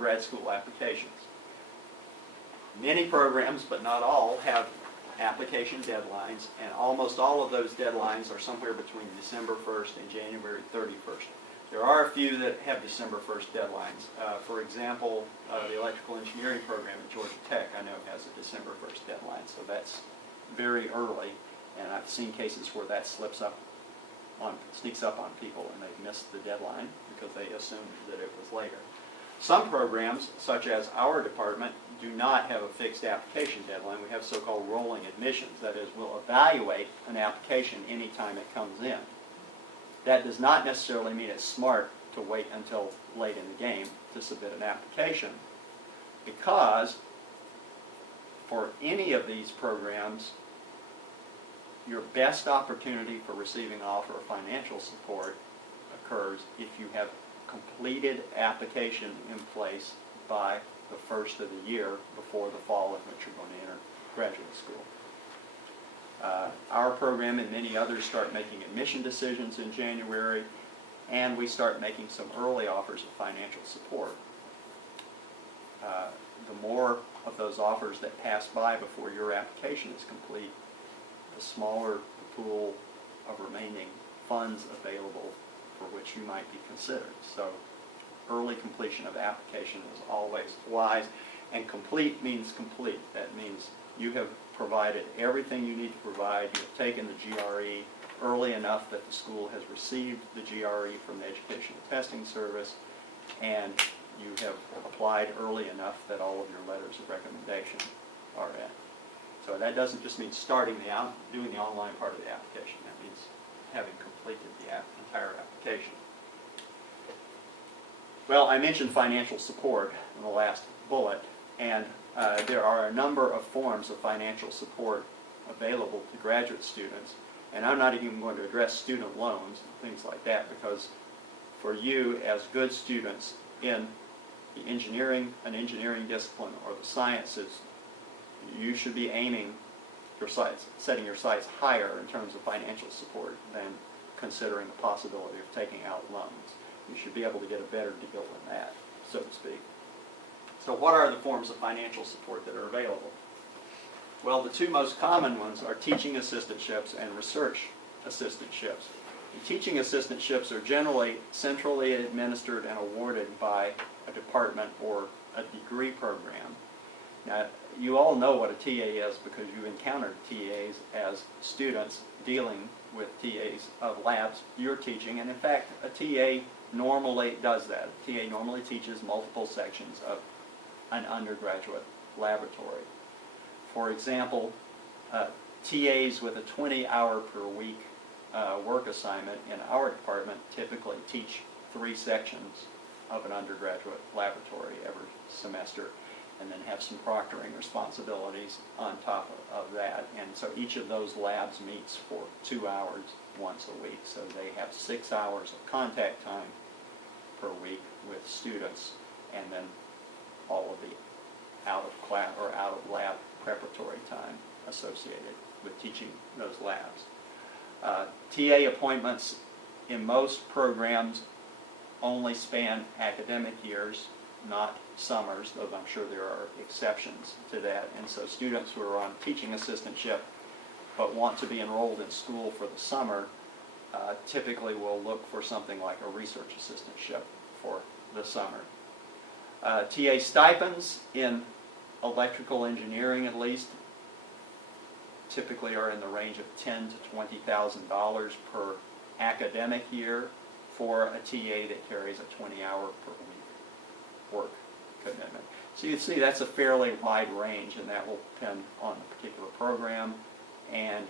grad school applications. Many programs, but not all, have application deadlines, and almost all of those deadlines are somewhere between December 1st and January 31st. There are a few that have December 1st deadlines. For example, the electrical engineering program at Georgia Tech, I know, has a December 1st deadline, so that's very early, and I've seen cases where that sneaks up on people and they've missed the deadline because they assumed that it was later. Some programs, such as our department, do not have a fixed application deadline. We have so-called rolling admissions. That is, we'll evaluate an application anytime it comes in. That does not necessarily mean it's smart to wait until late in the game to submit an application, because for any of these programs, your best opportunity for receiving offer of financial support occurs if you have completed application in place by the first of the year before the fall in which you're going to enter graduate school. Our program and many others start making admission decisions in January, and we start making some early offers of financial support. The more of those offers that pass by before your application is complete, the smaller the pool of remaining funds available for which you might be considered. So early completion of application is always wise, and complete means complete. That means you have provided everything you need to provide. You have taken the GRE early enough that the school has received the GRE from the Educational Testing Service, and you have applied early enough that all of your letters of recommendation are in. So that doesn't just mean starting doing the online part of the application. That means having completed the entire application. Well, I mentioned financial support in the last bullet, and there are a number of forms of financial support available to graduate students, and I'm not even going to address student loans and things like that, because for you as good students in the an engineering discipline or the sciences, you should be aiming your sights, setting your sights higher in terms of financial support than considering the possibility of taking out loans. You should be able to get a better deal than that, so to speak. So what are the forms of financial support that are available? Well, the two most common ones are teaching assistantships and research assistantships. And teaching assistantships are generally centrally administered and awarded by a department or a degree program. Now, you all know what a TA is because you've encountered TAs as students dealing with TAs of labs you're teaching, and in fact, a TA normally does that. A TA normally teaches multiple sections of an undergraduate laboratory. For example, TAs with a 20-hour per week work assignment in our department typically teach 3 sections of an undergraduate laboratory every semester, and then have some proctoring responsibilities on top of that. And so each of those labs meets for 2 hours once a week. So they have 6 hours of contact time per week with students, and then all of the out-of-class or out-of-lab preparatory time associated with teaching those labs. TA appointments in most programs only span academic years, not summers, though I'm sure there are exceptions to that. And so students who are on teaching assistantship but want to be enrolled in school for the summer typically will look for something like a research assistantship for the summer. TA stipends in electrical engineering, at least, typically are in the range of $10,000 to $20,000 per academic year for a TA that carries a 20-hour per week work commitment. So you see that's a fairly wide range, and that will depend on the particular program and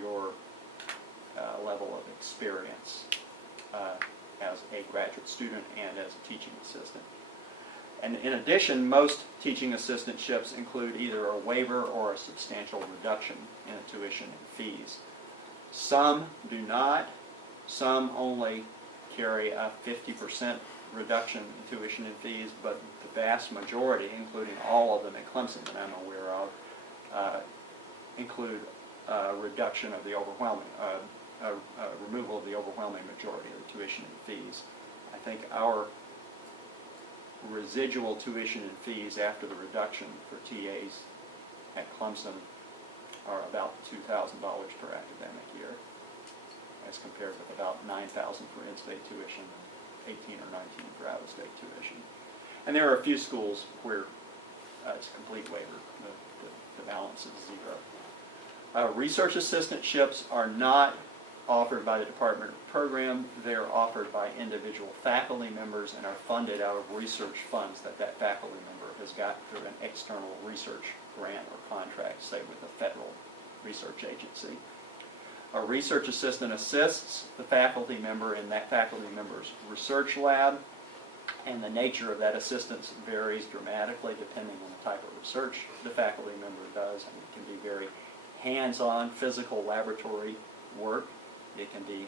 your level of experience as a graduate student and as a teaching assistant. And in addition, most teaching assistantships include either a waiver or a substantial reduction in tuition and fees. Some do not. Some only carry a 50% reduction in tuition and fees, but the vast majority, including all of them at Clemson that I'm aware of, include a reduction of the overwhelming, removal of the overwhelming majority of the tuition and fees. I think our residual tuition and fees after the reduction for TAs at Clemson are about $2,000 per academic year, as compared with about $9,000 for in-state tuition and $18 or $19 for out-of-state tuition. And there are a few schools where it's a complete waiver. The balance is zero. Research assistantships are not offered by the Department of Program. They're offered by individual faculty members and are funded out of research funds that faculty member has got through an external research grant or contract, say with a federal research agency. A research assistant assists the faculty member in that faculty member's research lab, and the nature of that assistance varies dramatically depending on the type of research the faculty member does. And it can be very hands-on physical laboratory work. It can be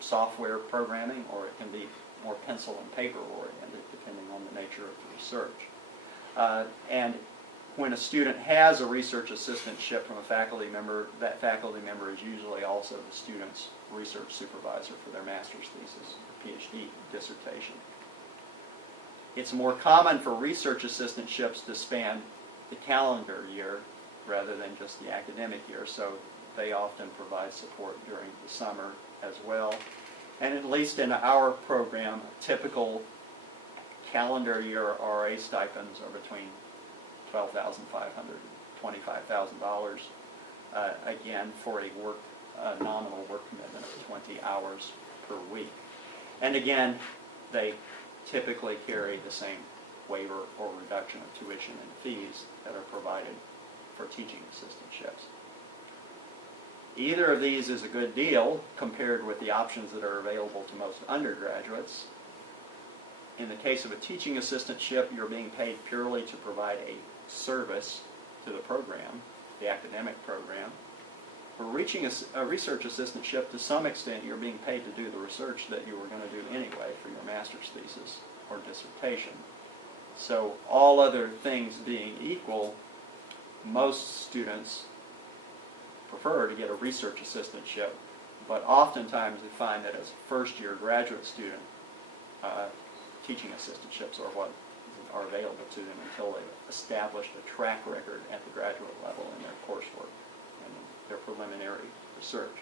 software programming, or it can be more pencil and paper oriented depending on the nature of the research. And when a student has a research assistantship from a faculty member, that faculty member is usually also the student's research supervisor for their master's thesis or PhD dissertation. It's more common for research assistantships to span the calendar year rather than just the academic year, so they often provide support during the summer as well. And at least in our program, typical calendar year RA stipends are between $12,500 and $25,000, again, for a nominal work commitment of 20 hours per week. And again, they typically carry the same waiver or reduction of tuition and fees that are provided for teaching assistantships. Either of these is a good deal compared with the options that are available to most undergraduates. In the case of a teaching assistantship, you're being paid purely to provide a service to the program, the academic program. For reaching a research assistantship, to some extent, you're being paid to do the research that you were going to do anyway for your master's thesis or dissertation. So all other things being equal, most students prefer to get a research assistantship, but oftentimes they find that as a first-year graduate student, teaching assistantships are what are available to them until they've established a track record at the graduate level in their coursework and their preliminary research.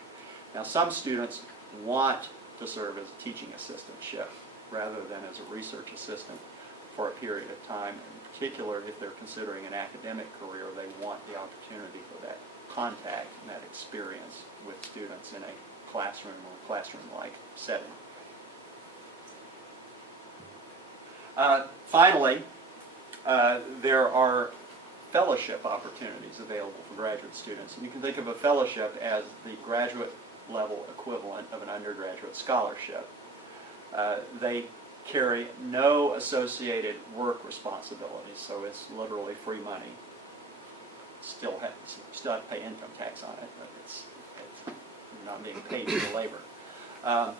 Now, some students want to serve as a teaching assistantship rather than as a research assistant for a period of time. In particular, if they're considering an academic career, they want the opportunity for that contact and that experience with students in a classroom or classroom-like setting. Finally, there are fellowship opportunities available for graduate students. And you can think of a fellowship as the graduate level equivalent of an undergraduate scholarship. They carry no associated work responsibilities, so it's literally free money. Still have to pay income tax on it, but it's not being paid for the labor.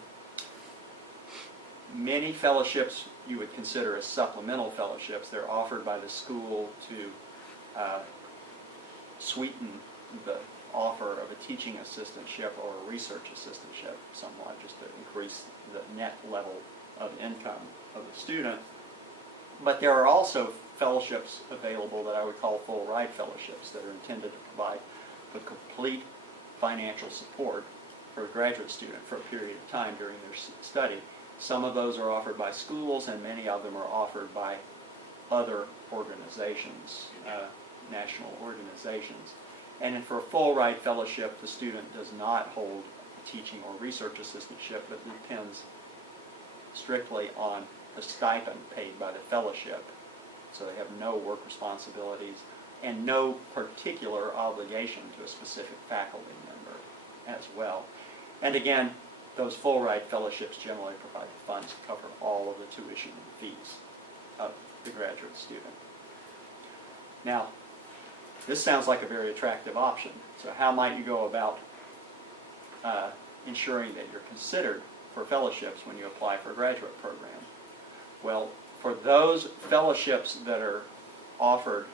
Many fellowships you would consider as supplemental fellowships. They're offered by the school to sweeten the offer of a teaching assistantship or a research assistantship somewhat, just to increase the net level of income of the student. But there are also fellowships available that I would call full ride fellowships that are intended to provide the complete financial support for a graduate student for a period of time during their study. Some of those are offered by schools, and many of them are offered by other organizations, national organizations. And for a full ride fellowship, the student does not hold a teaching or research assistantship, but depends strictly on the stipend paid by the fellowship. So they have no work responsibilities and no particular obligation to a specific faculty member as well. And again, those full ride fellowships generally provide the funds to cover all of the tuition and fees of the graduate student. Now, this sounds like a very attractive option. So how might you go about ensuring that you're considered for fellowships when you apply for a graduate program? Well, for those fellowships that are offered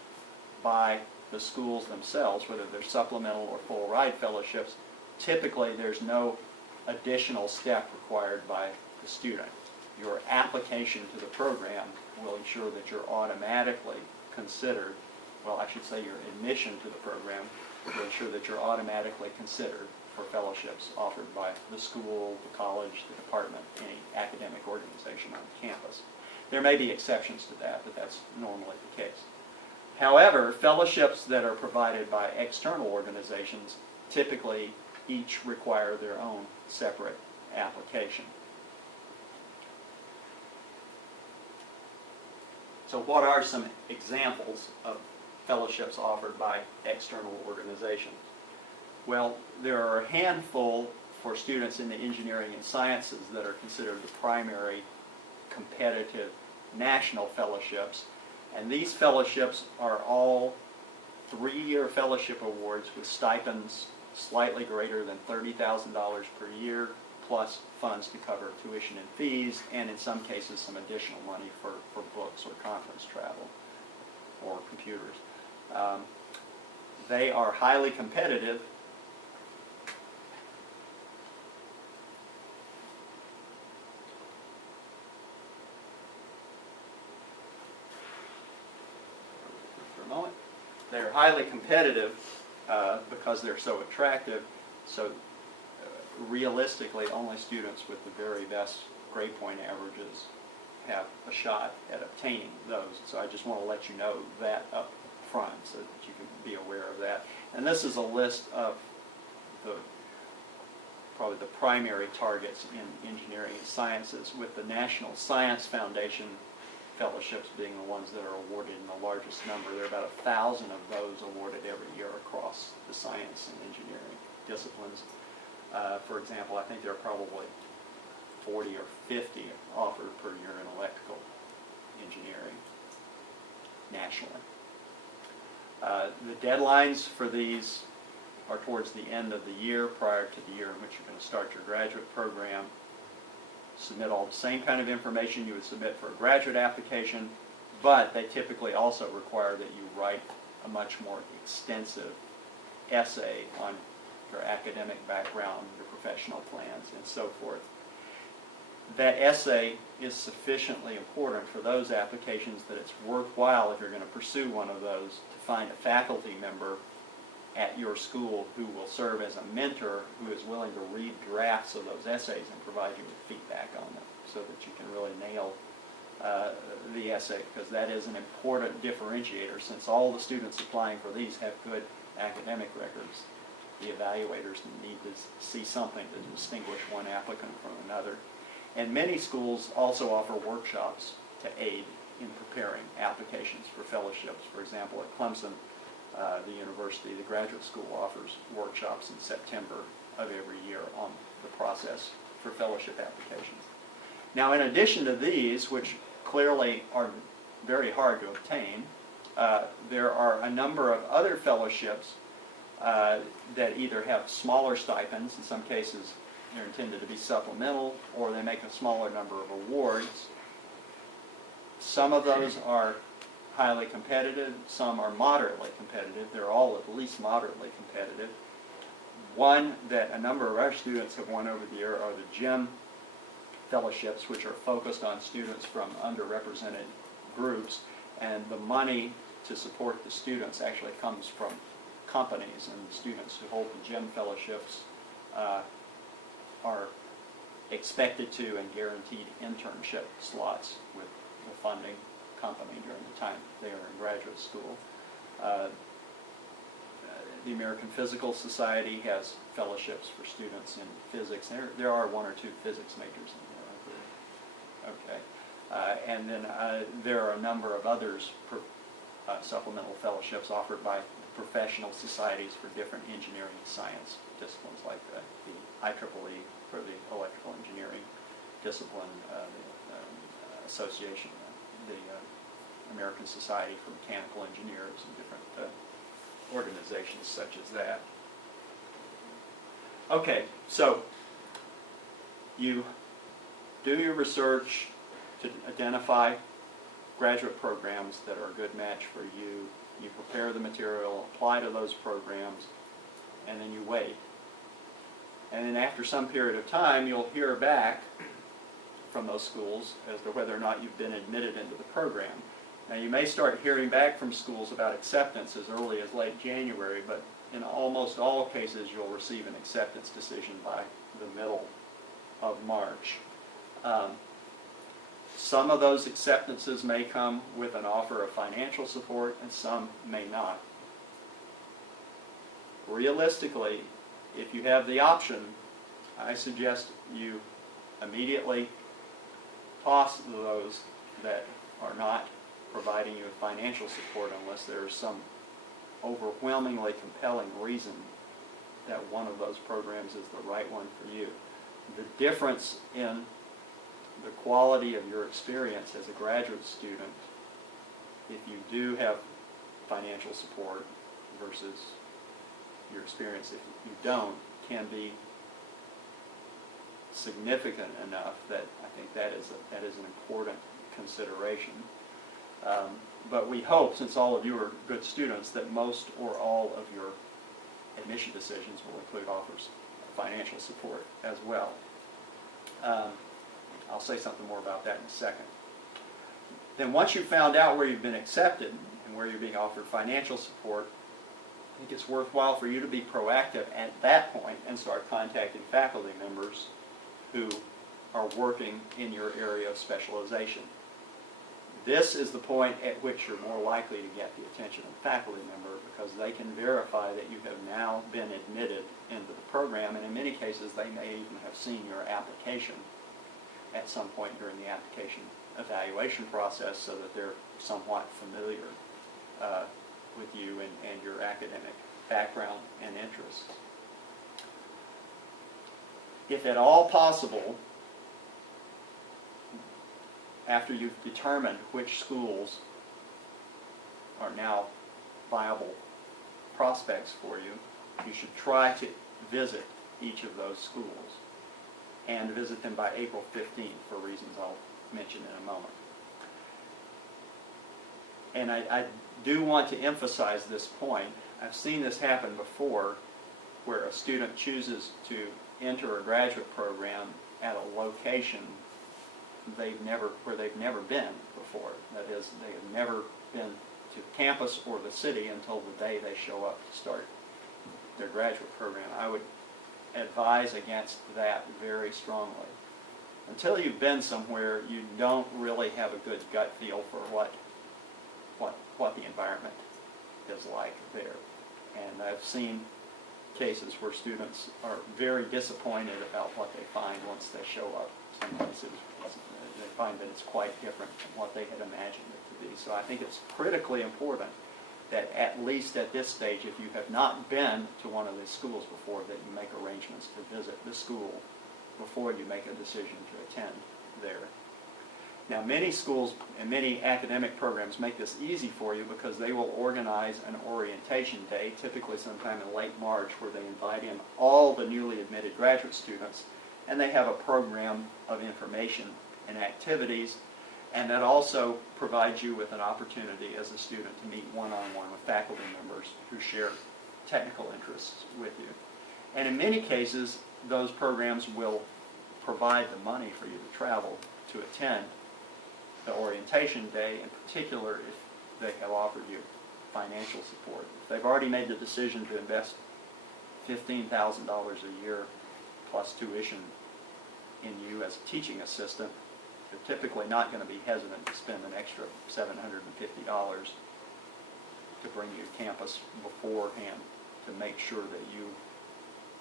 by the schools themselves, whether they're supplemental or full ride fellowships, typically there's no additional step required by the student. Your application to the program will ensure that you're automatically considered, well, I should say your admission to the program will ensure that you're automatically considered for fellowships offered by the school, the college, the department, any academic organization on campus. There may be exceptions to that, but that's normally the case. However, fellowships that are provided by external organizations typically each require their own separate application. So what are some examples of fellowships offered by external organizations? Well, there are a handful for students in the engineering and sciences that are considered the primary competitive national fellowships. And these fellowships are all 3-year fellowship awards with stipends slightly greater than $30,000 per year, plus funds to cover tuition and fees, and in some cases some additional money for books or conference travel or computers. They are highly competitive. They're highly competitive because they're so attractive. So realistically, only students with the very best grade point averages have a shot at obtaining those. So I just want to let you know that up front so that you can be aware of that. And this is a list of probably the primary targets in engineering and sciences, with the National Science Foundation fellowships being the ones that are awarded in the largest number. There are about 1,000 of those awarded every year across the science and engineering disciplines. For example, I think there are probably 40 or 50 offered per year in electrical engineering nationally. The deadlines for these are towards the end of the year, prior to the year in which you're going to start your graduate program. Submit all the same kind of information you would submit for a graduate application, but they typically also require that you write a much more extensive essay on your academic background, your professional plans, and so forth. That essay is sufficiently important for those applications that it's worthwhile, if you're going to pursue one of those, to find a faculty member at your school who will serve as a mentor, who is willing to read drafts of those essays and provide you with feedback on them, so that you can really nail the essay, because that is an important differentiator. Since all the students applying for these have good academic records, the evaluators need to see something to distinguish one applicant from another. And many schools also offer workshops to aid in preparing applications for fellowships. For example, at Clemson, the university, the graduate school, offers workshops in September of every year on the process for fellowship applications. Now, in addition to these, which clearly are very hard to obtain, there are a number of other fellowships that either have smaller stipends. In some cases they're intended to be supplemental, or they make a smaller number of awards. Some of those are highly competitive, some are moderately competitive. They're all at least moderately competitive. One that a number of our students have won over the year are the GEM fellowships, which are focused on students from underrepresented groups, and the money to support the students actually comes from companies, and the students who hold the GEM fellowships are expected to and guaranteed internship slots with the funding company during the time they are in graduate school. The American Physical Society has fellowships for students in physics. There are 1 or 2 physics majors in there, I believe. Okay. And then there are a number of others, supplemental fellowships offered by professional societies for different engineering and science disciplines, like the IEEE for the electrical engineering discipline, the association, the American Society for Mechanical Engineers, and different organizations such as that. Okay, so you do your research to identify graduate programs that are a good match for you. You prepare the material, apply to those programs, and then you wait. And then after some period of time, you'll hear back from those schools as to whether or not you've been admitted into the program. Now, you may start hearing back from schools about acceptance as early as late January, but in almost all cases you'll receive an acceptance decision by the middle of March. Some of those acceptances may come with an offer of financial support, and some may not. Realistically, if you have the option, I suggest you immediately toss those that are not providing you with financial support unless there is some overwhelmingly compelling reason that one of those programs is the right one for you. The difference in the quality of your experience as a graduate student, if you do have financial support versus your experience if you don't, can be significant enough that I think that is an important consideration. But we hope, since all of you are good students, that most or all of your admission decisions will include offers of financial support as well. I'll say something more about that in a second. Then once you've found out where you've been accepted and where you're being offered financial support, I think it's worthwhile for you to be proactive at that point and start contacting faculty members who are working in your area of specialization. This is the point at which you're more likely to get the attention of a faculty member, because they can verify that you have now been admitted into the program, and in many cases they may even have seen your application at some point during the application evaluation process, so that they're somewhat familiar with you and your academic background and interests. If at all possible, after you've determined which schools are now viable prospects for you, you should try to visit each of those schools, and visit them by April 15th for reasons I'll mention in a moment. And I do want to emphasize this point. I've seen this happen before, where a student chooses to enter a graduate program at a location where they've never been before. That is, they have never been to campus or the city until the day they show up to start their graduate program. I would advise against that very strongly. Until you've been somewhere, you don't really have a good gut feel for what the environment is like there. And I've seen cases where students are very disappointed about what they find once they show up. Sometimes they find that it's quite different from what they had imagined it to be. So I think it's critically important that at least at this stage, if you have not been to one of these schools before, that you make arrangements to visit the school before you make a decision to attend there. Now, many schools and many academic programs make this easy for you, because they will organize an orientation day, typically sometime in late March, where they invite in all the newly admitted graduate students, and they have a program of information and activities, and that also provides you with an opportunity as a student to meet one-on-one with faculty members who share technical interests with you. And in many cases, those programs will provide the money for you to travel to attend the orientation day, in particular if they have offered you financial support. If they've already made the decision to invest $15,000 a year plus tuition in you as a teaching assistant, they're typically not going to be hesitant to spend an extra $750 to bring you to campus beforehand to make sure that you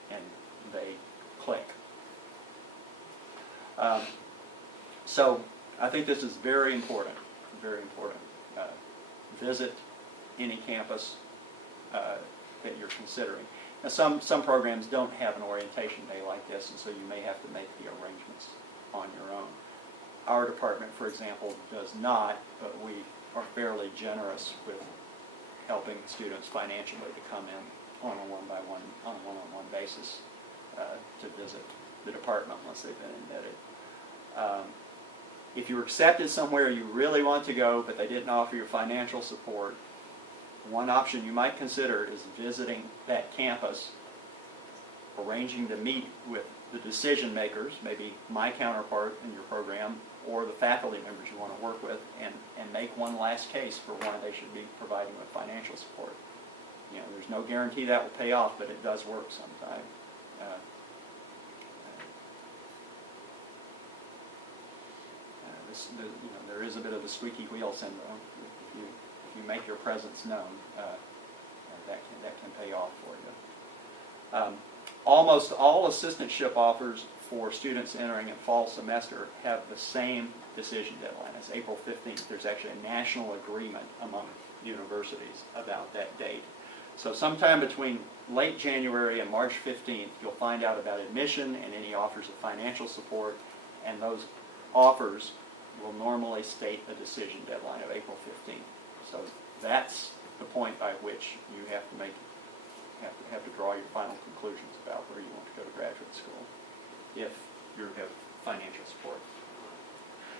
and they click. So I think this is very important, very important. Visit any campus that you're considering. Now, some programs don't have an orientation day like this, and so you may have to make the arrangements on your own. Our department, for example, does not, but we are fairly generous with helping students financially to come in on a one-on-one basis to visit the department once they've been admitted. If you're accepted somewhere you really want to go, but they didn't offer you financial support, one option you might consider is visiting that campus, arranging to meet with the decision makers, maybe my counterpart in your program, or the faculty members you want to work with, and make one last case for why they should be providing with financial support. You know, there's no guarantee that will pay off, but it does work sometime. There is a bit of the squeaky wheel syndrome. If you make your presence known, that can pay off for you. Almost all assistantship offers for students entering in fall semester have the same decision deadline. It's April 15th. There's actually a national agreement among universities about that date. So sometime between late January and March 15th, you'll find out about admission and any offers of financial support, and those offers will normally state a decision deadline of April 15th. So that's the point by which you have to draw your final conclusions about where you want to go to graduate school if you have financial support.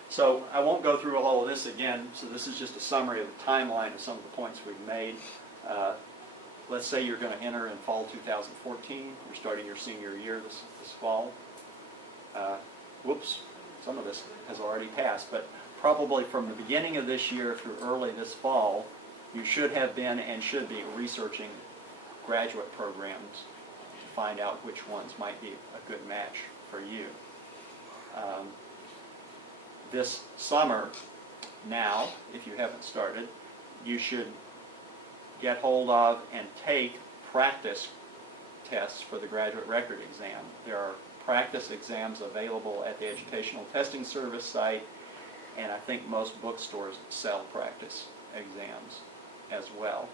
So I won't go through all of this again. So this is just a summary of the timeline of some of the points we've made. Let's say you're going to enter in fall 2014. You're starting your senior year this fall. Whoops, some of this has already passed, but probably from the beginning of this year through early this fall, you should have been and should be researching graduate programs to find out which ones might be a good match for you. This summer, now, if you haven't started, you should get hold of and take practice tests for the graduate record exam. There are practice exams available at the Educational Testing Service site, and I think most bookstores sell practice exams as well.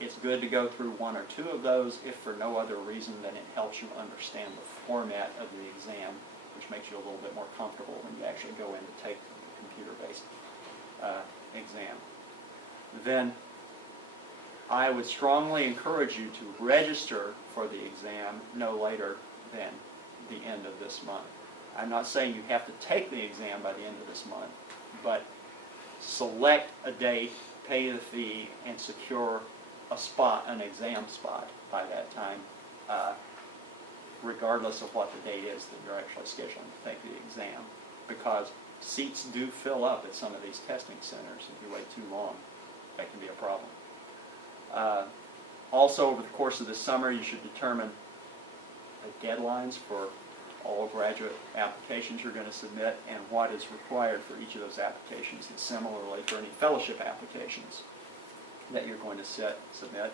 It's good to go through one or two of those if for no other reason than it helps you understand the format of the exam, which makes you a little bit more comfortable when you actually go in to take the computer-based exam. Then I would strongly encourage you to register for the exam no later than the end of this month. I'm not saying you have to take the exam by the end of this month, but select a date, pay the fee, and secure a spot, an exam spot by that time, regardless of what the date is that you're actually scheduling to take the exam, because seats do fill up at some of these testing centers. If you wait too long, that can be a problem. Also, over the course of the summer, you should determine the deadlines for all graduate applications you're going to submit and what is required for each of those applications, and similarly for any fellowship applications that you're going to submit.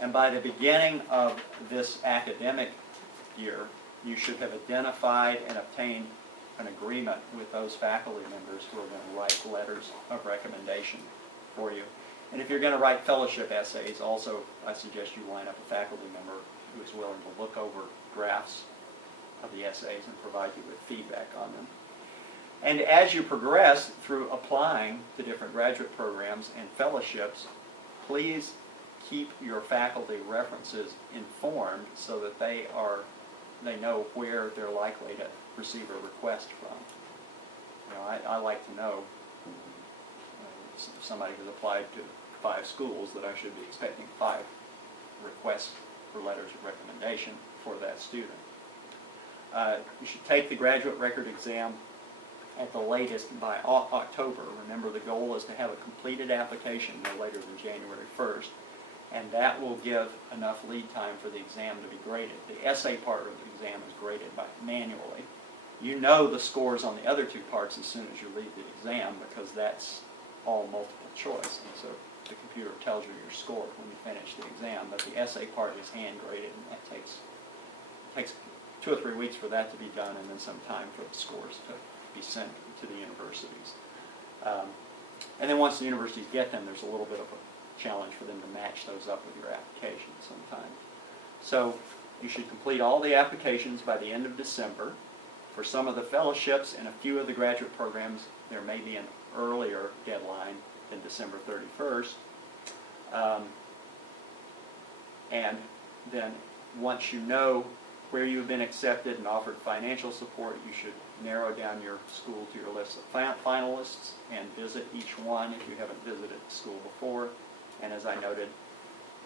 And by the beginning of this academic year, you should have identified and obtained an agreement with those faculty members who are going to write letters of recommendation for you. And if you're going to write fellowship essays, also I suggest you line up a faculty member who is willing to look over drafts of the essays and provide you with feedback on them. And as you progress through applying to different graduate programs and fellowships, please keep your faculty references informed so that they know where they're likely to receive a request from. You know, I like to know if somebody has applied to 5 schools that I should be expecting 5 requests for letters of recommendation for that student. You should take the graduate record exam at the latest by October. Remember, the goal is to have a completed application no later than January 1st, and that will give enough lead time for the exam to be graded. The essay part of the exam is graded manually. You know the scores on the other 2 parts as soon as you leave the exam, because that's all multiple choice, and so the computer tells you your score when you finish the exam. But the essay part is hand graded, and that takes 2 or 3 weeks for that to be done, and then some time for the scores to be sent to the universities. And then once the universities get them, there's a little bit of a challenge for them to match those up with your application sometime. So you should complete all the applications by the end of December. For some of the fellowships and a few of the graduate programs, there may be an earlier deadline than December 31st. And then once you know where you've been accepted and offered financial support, you should narrow down your school to your list of finalists and visit each one if you haven't visited the school before. And as I noted,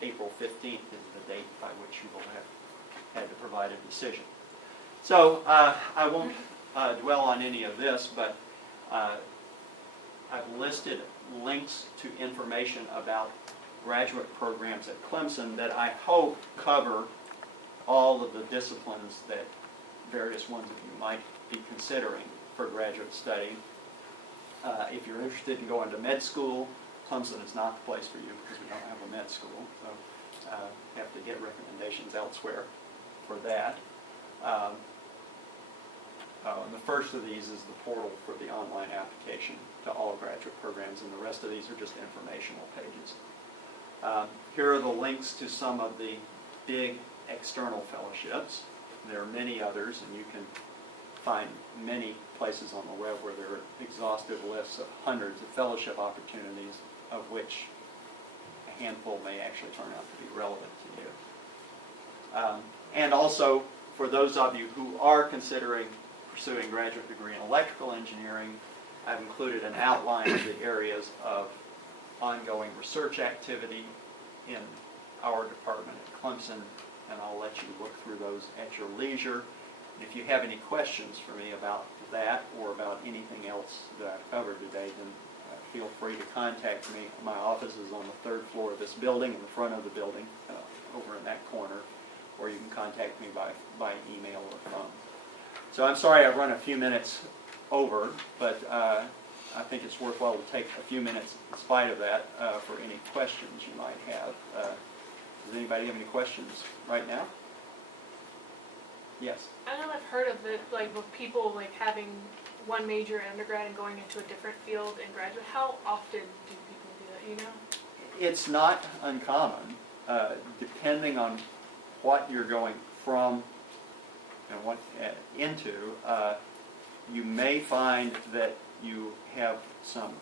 April 15th is the date by which you will have had to provide a decision. So I won't dwell on any of this, but I've listed links to information about graduate programs at Clemson that I hope cover all of the disciplines that various ones of you might be considering for graduate study. If you're interested in going to med school, Clemson is not the place for you because we don't have a med school, so have to get recommendations elsewhere for that. And the first of these is the portal for the online application to all graduate programs, and the rest of these are just informational pages. Here are the links to some of the big external fellowships. There are many others, and you can find many places on the web where there are exhaustive lists of hundreds of fellowship opportunities, of which a handful may actually turn out to be relevant to you. And also, for those of you who are considering pursuing a graduate degree in electrical engineering, I've included an outline of the areas of ongoing research activity in our department at Clemson, and I'll let you look through those at your leisure. And if you have any questions for me about that or about anything else that I've covered today, then feel free to contact me. My office is on the 3rd floor of this building, in the front of the building, over in that corner, or you can contact me by email or phone. So I'm sorry I've run a few minutes over, but I think it's worthwhile to take a few minutes in spite of that for any questions you might have. Does anybody have any questions right now? Yes? I know I've heard of it, like with people like having one major in undergrad and going into a different field in graduate. How often do people do that, you know? It's not uncommon, depending on what you're going from and what into. You may find that you have some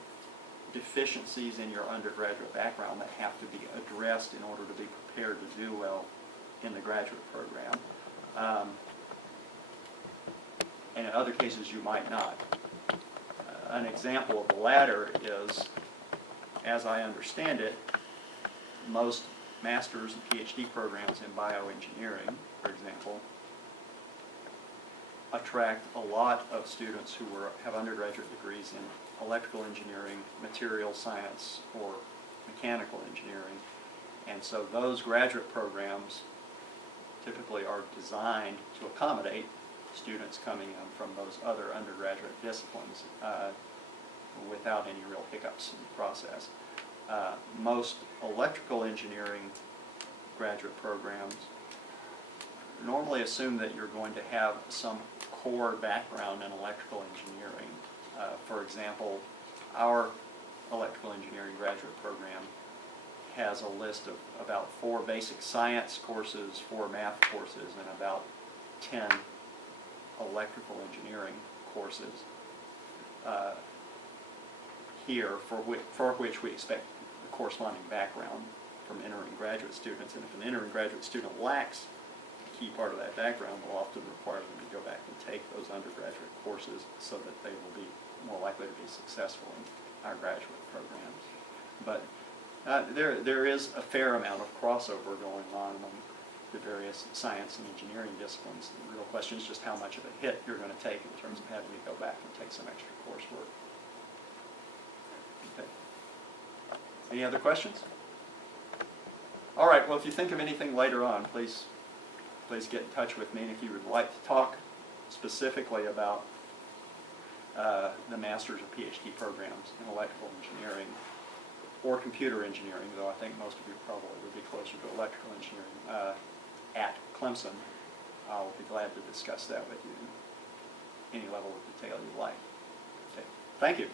deficiencies in your undergraduate background that have to be addressed in order to be prepared to do well in the graduate program. And in other cases you might not. An example of the latter is, as I understand it, most master's and PhD programs in bioengineering, for example, attract a lot of students who have undergraduate degrees in electrical engineering, material science, or mechanical engineering. And so those graduate programs typically are designed to accommodate students coming in from those other undergraduate disciplines without any real hiccups in the process. Most electrical engineering graduate programs normally assume that you're going to have some core background in electrical engineering. For example, our electrical engineering graduate program has a list of about 4 basic science courses, 4 math courses, and about 10 electrical engineering courses here for which we expect a corresponding background from entering graduate students. And if an entering graduate student lacks a key part of that background, we'll often require them to go back and take those undergraduate courses so that they will be more likely to be successful in our graduate programs. But there is a fair amount of crossover going on among the various science and engineering disciplines. The real question is just how much of a hit you're going to take in terms of having to go back and take some extra coursework. Okay. Any other questions? All right, well, if you think of anything later on, please get in touch with me. And if you would like to talk specifically about the master's or PhD programs in electrical engineering or computer engineering, though I think most of you probably would be closer to electrical engineering, at Clemson, I'll be glad to discuss that with you in any level of detail you like. Okay. Thank you.